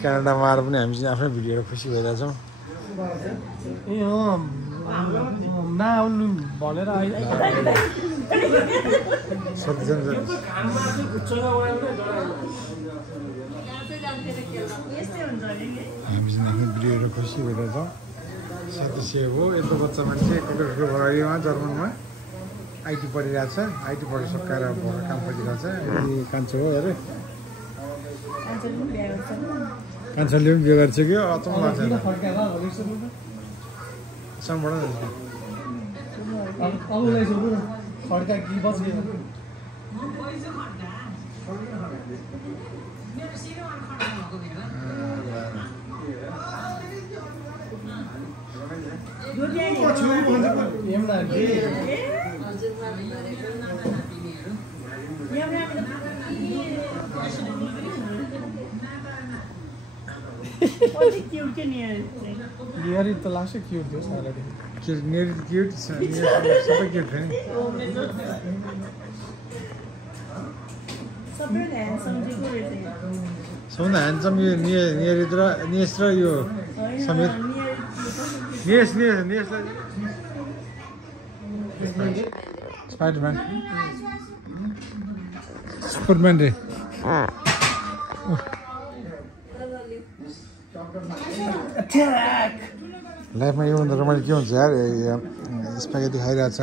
क्यानाडामा आएर पनि हामी चाहिँ आफ्नै भिडियोहरू खुसी भइरहेछौँ ए अँ नआउनु भनेर हामी चाहिँ आफ्नो भिडियोहरू खुसी भइरहेछौँ सदस्य हो यस्तो बच्चा मान्छे कलरफुल जर्मनमा आइटी पढिरहेछ आइटी पढि सकाएर काम खोजिरहेछ कान्छो हो अरे कान्छोले पनि बिहे गर्छ कि अचम्म लाग्छ नियरी त लाग्छ क्युट थियो सालाले नियरी क्युट सबै क्युट थियो नि सबभन्दा ह्यान्डसम यो नियस र यो समीर नियसलाई स्पाइडरम्यान सुपरम्यान रे लाइफमा योभन्दा रमाइलो के हुन्छ यार स्पागेटी खाइरहेछ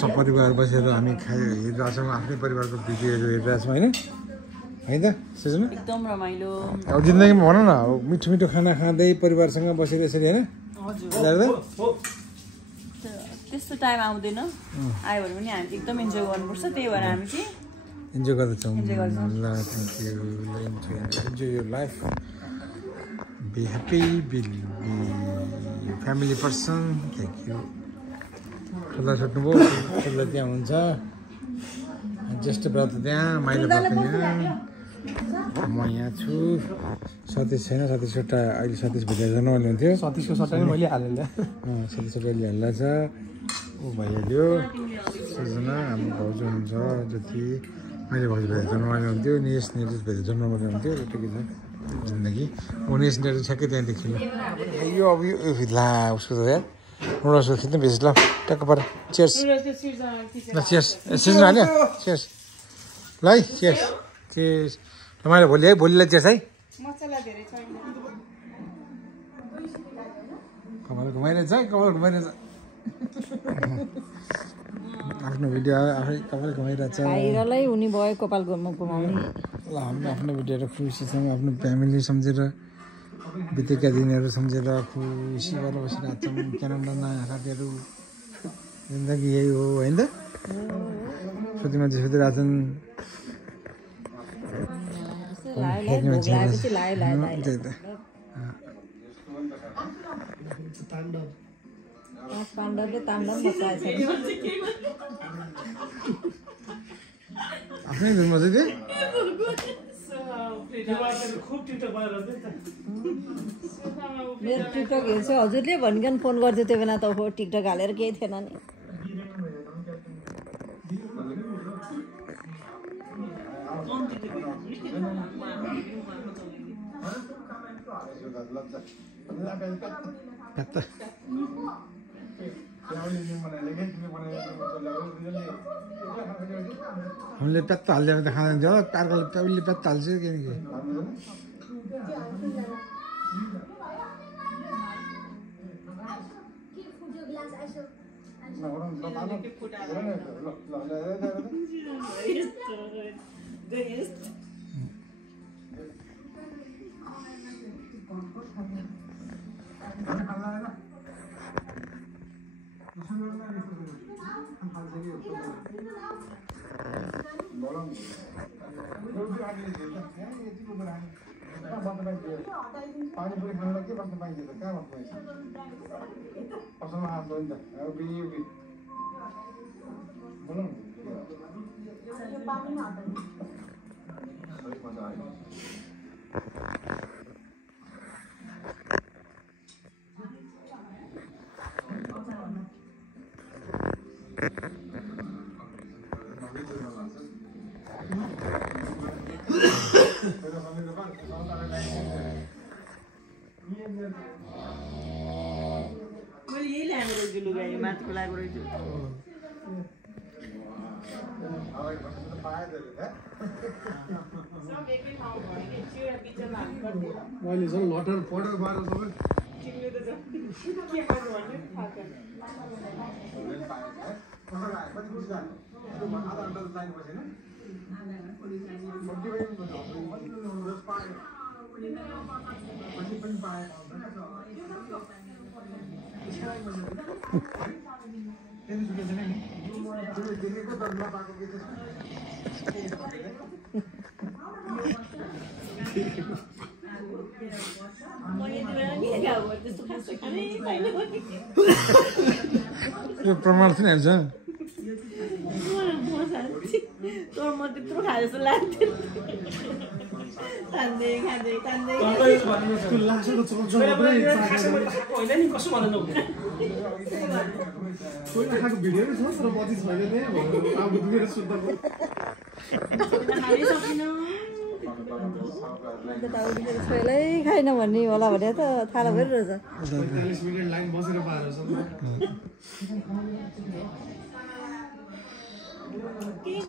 सब परिवार बसेर हामी हेरिरहेछौँ आफ्नै परिवारको भिडियोहरू हेरिरहेछौँ होइन है त सृजना एकदम रमाइलो अब जिन्दगीमा भन न अब मिठो मिठो खाना खाँदै परिवारसँग बसेर यसरी होइन त्यस्तो टाइम आउँदैन आयो भने पनि हामी एकदम इन्जोय गर्नुपर्छ त्यही भएर हामी चाहिँ इन्जोय गर्दैछौँ ल thank you enjoy your life be happy be family person thank you ठुला छुट्नुभयो ठुला त्यहाँ हुन्छ ज्येष्ठ व्रत त्यहाँ माइलो व्रत यहाँ म यहाँ छु सतीश छैन सतीश एउटा अहिले सतीश भुटिया जन्मले हुन्थ्यो सतीशको सट्टा पनि मैले हालेँ सतीश अहिले हाल्दा छ ऊ भइहाल्यो सजना हाम्रो भाउजू हुन्छ जति मैले भाउजू भएर जन्मले हुन्थ्यो नियस भएर जन्मले हुन्थ्यो एउटा के छ जिन्दगी उनीस नेहरू ठ्याक्कै त्यहाँ देखियो यो अब यो ला उसको त यार एउटा उसको खिच्नु बेसी ल ट्याक्क पर चियर्स ल चियर्स सिजन हाल्यो चियर्स ल है चियर्स चियर्स मैले भोलि है भोलिलाई चियर्स है कपाल घुमाइरहेछ है कपाल घुमाइरहेछ आफ्नो भिडियो आफै कपाल घुमाइरहेछ भाइरलै हुने भयो कपाल घुमाउने ल हामी आफ्नो भिडियोहरू खुसी छौँ आफ्नो फ्यामिली सम्झेर बितेका दिनहरू सम्झेर खुसी गरेर बसिरहेको छौँ क्यानाडा नयाँ साथीहरू जिन्दगी यही हो होइन त कति मान्छे सोधिरहेछन् पाण्डवले ताण्डव मचाएछ आफ्नै धुनमा चाहिँ मेरो टिकटक हेर्छु हजुरले भनिकन फोन गर्थ्यो त्यो बेला त टिकटक हालेर केही थिएन नि हामीले प्यात्त हालिदियो भने त खाँदैन होला अर्कोले उसले प्यात्त हाल्छ किनकि पानीपुरी खानलाई के बस्नु पाइन्छ त कहाँ बस्नु पाइन्छ पसलमा हात हो नि त बोलाउनु मैले यही ल्याएको रहेछु लुगा यो माथिको लगाएको रहेछु मैले झन् लटर पटर बाह्र सबै यो प्रमाण थिएन हेर्छ तँ म त्यत्रो खाए जस्तो लाग्थ्यो तान्दै खाँदै तान्दै लासको चल्छ होइन नि कसो भन्दैन कोही खाएको भिडियो छ तर पछि छैन त्यहाँ अब दुखेर सुत्दाको छोइलै खाइन भन्ने होला भने त थाहा भइरहेछ 45 मिनट लाइन बसेर पाएर